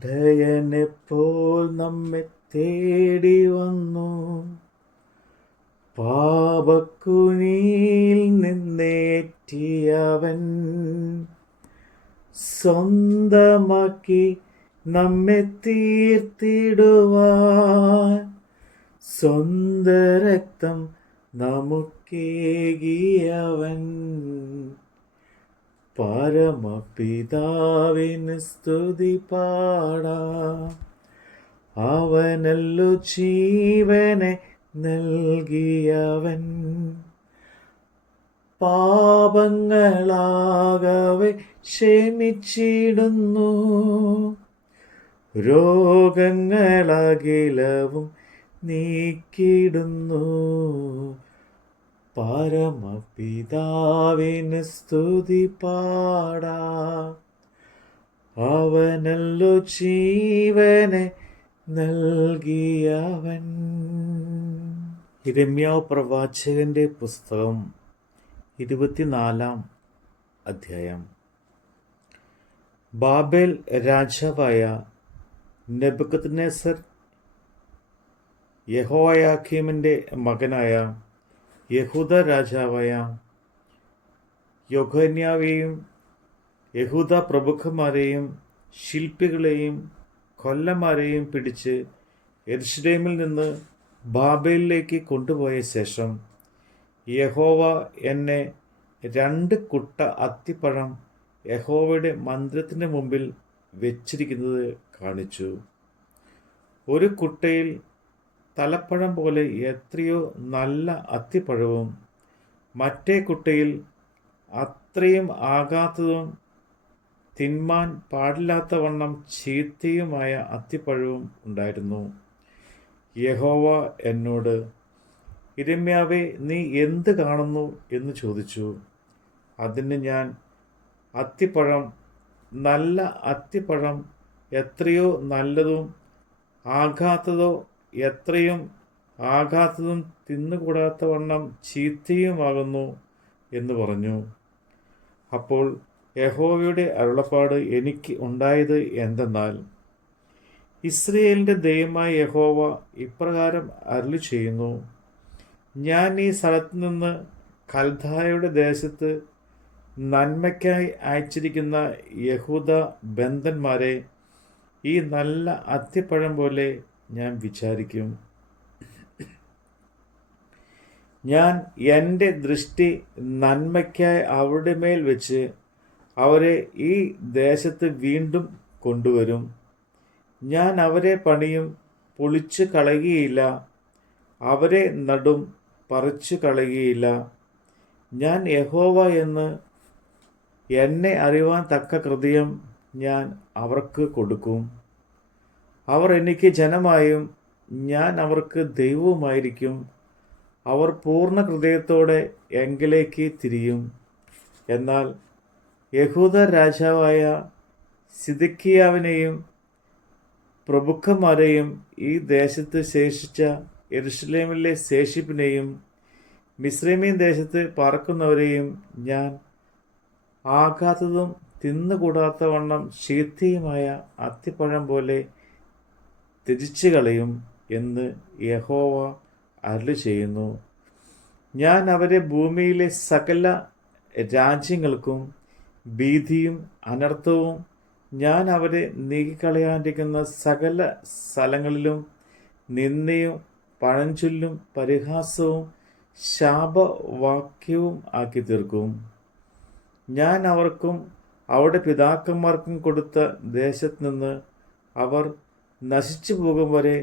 ഇടയനെപ്പോൾ നമ്മെ തേടി വന്നു, പാപക്കുഴിയിൽ നിന്നേറ്റിയവൻ സ്വന്തമാക്കി നമ്മെ തീർത്തിടുവാൻ സ്വന്ത രക്തം നമുക്കേകിയവൻ. പരമപിതാവിന് സ്തുതി പാടാം, അവനല്ലോ ജീവനെ നൽകിയവൻ. പാപങ്ങളാകവെ ക്ഷമിച്ചിടുന്നു, രോഗങ്ങളകിലവും നീക്കിടുന്നു. പരമപിതാവിന് സ്തുതി പാടാം, അവനല്ലോ ജീവനെ നൽകിയവൻ. യിരെമ്യാവ് പ്രവാചകന്റെ പുസ്തകം 24 അധ്യായം. ബാബേൽ രാജാവായ നെബൂഖദ്നേസർ യെഹോയാക്കീമിൻ്റെ മകനായ യഹൂദ രാജാവായ യെഖൊന്യാവിനെയും യഹൂദ പ്രഭുക്കന്മാരെയും ശില്പികളെയും കൊല്ലന്മാരെയും പിടിച്ച് യെരൂശലേമിൽ നിന്ന് ബാബേലിലേക്ക് കൊണ്ടുപോയ ശേഷം യഹോവ എന്നെ 2 കുട്ട അത്തിപ്പഴം യഹോവയുടെ മന്ദിരത്തിന് മുമ്പിൽ വെച്ചിരിക്കുന്നത് കാണിച്ചു. ഒരു കുട്ടയിൽ തലപ്പഴം പോലെ എത്രയോ നല്ല അത്തിപ്പഴവും മറ്റേ കുട്ടയിൽ അത്രയും ആകാത്തതും തിന്മാൻ പാടില്ലാത്തവണ്ണം ചീത്തയുമായ അത്തിപ്പഴവും ഉണ്ടായിരുന്നു. യഹോവ എന്നോട്, യിരെമ്യാവേ, നീ എന്ത് കാണുന്നു എന്ന് ചോദിച്ചു. അതിന് ഞാൻ, അത്തിപ്പഴം, നല്ല അത്തിപ്പഴം, എത്രയോ നല്ലതും ആകാത്തതോ എത്രയും ആകാത്തതും തിന്നുകൂടാത്തവണ്ണം ചീത്തയുമാകുന്നു എന്ന് പറഞ്ഞു. അപ്പോൾ യഹോവയുടെ അരുളപ്പാട് എനിക്ക് ഉണ്ടായത് എന്തെന്നാൽ, ഇസ്രായേലിൻ്റെ ദൈവമായ യഹോവ ഇപ്രകാരം അരുളി ചെയ്യുന്നു, ഞാൻ ഈ സ്ഥലത്ത് നിന്ന് കൽദായയുടെ ദേശത്ത് നന്മയ്ക്കായി അയച്ചിരിക്കുന്ന യഹൂദ ബന്ധന്മാരെ ഈ നല്ല അത്തിപ്പഴം പോലെ ഞാൻ വിചാരിക്കും. ഞാൻ എൻ്റെ ദൃഷ്ടി നന്മയ്ക്കായി അവരുടെ മേൽ വെച്ച് അവരെ ഈ ദേശത്ത് വീണ്ടും കൊണ്ടുവരും. ഞാൻ അവരെ പണിയും, പൊളിച്ചു കളയുകയില്ല, അവരെ നടും, പറിച്ചു കളയുകയില്ല. ഞാൻ യഹോവ എന്ന് എന്നെ അറിയുവാൻ തക്ക ഹൃദയം ഞാൻ അവർക്ക് കൊടുക്കും. അവർ എനിക്ക് ജനമായും ഞാൻ അവർക്ക് ദൈവവുമായിരിക്കും. അവർ പൂർണ്ണ ഹൃദയത്തോടെ എങ്കിലേക്ക് തിരിയും. എന്നാൽ യഹൂദ രാജാവായ സിദെക്കീയാവിനെയും പ്രഭുക്കന്മാരെയും ഈ ദേശത്ത് ശേഷിച്ച യെരൂശലേമിലെ ശേഷിപ്പിനെയും മിസ്രയീം ദേശത്ത് പാർക്കുന്നവരെയും ഞാൻ ആകാത്തതും തിന്നുകൂടാത്തവണ്ണം ചീത്തയുമായ അത്തിപ്പഴം പോലെ ത്യജിച്ചു കളയും എന്ന് യഹോവ അരുളി ചെയ്യുന്നു. ഞാൻ അവരെ ഭൂമിയിലെ സകല രാജ്യങ്ങൾക്കും ഭീതിയും അനർത്ഥവും, ഞാൻ അവരെ നീക്കിക്കളയാണ്ടിരിക്കുന്ന സകല സ്ഥലങ്ങളിലും നിന്ദയും പഴഞ്ചൊല്ലും പരിഹാസവും ശാപവാക്യവും ആക്കി തീർക്കും. ഞാൻ അവർക്കും അവരുടെ പിതാക്കന്മാർക്കും കൊടുത്ത ദേശത്ത് നിന്ന് അവർ നശിച്ചു പോകും വരെ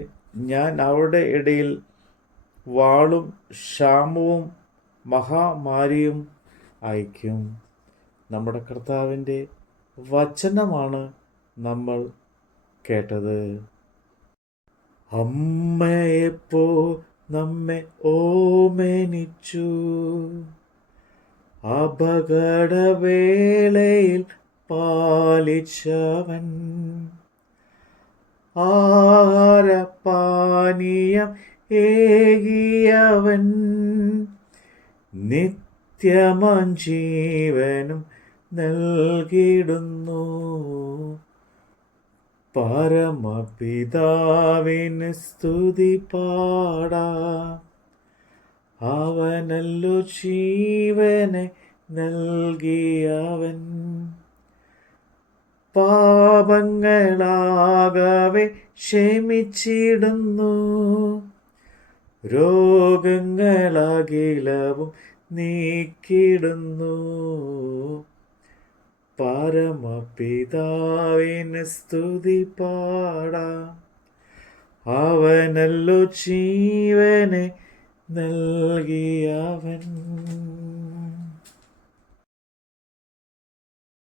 ഞാൻ അവരുടെ ഇടയിൽ വാളും ക്ഷാമവും മഹാമാരിയും അയക്കും. നമ്മുടെ കർത്താവിൻ്റെ വചനമാണ് നമ്മൾ കേട്ടത്. അമ്മയെപ്പോ നമ്മെ ഓമനിച്ചു, അപകടവേളയിൽ പാലിച്ചവൻ. ആഹാരപാനീയം ഏകിയവൻ, നിത്യമഞ്ജീവനും നൽകിടുന്നു. പരമപിതാവിന് സ്തുതി പാടാം. അവനല്ലോ ജീവനെ നൽകിയവൻ. പാപങ്ങളാകവെ ക്ഷമിച്ചിടുന്നു, രോഗങ്ങളകിലവും നീക്കിടുന്നു. പരമപിതാവിന് സ്തുതി പാടാം. അവനല്ലോ ജീവനെ നൽകിയവൻ.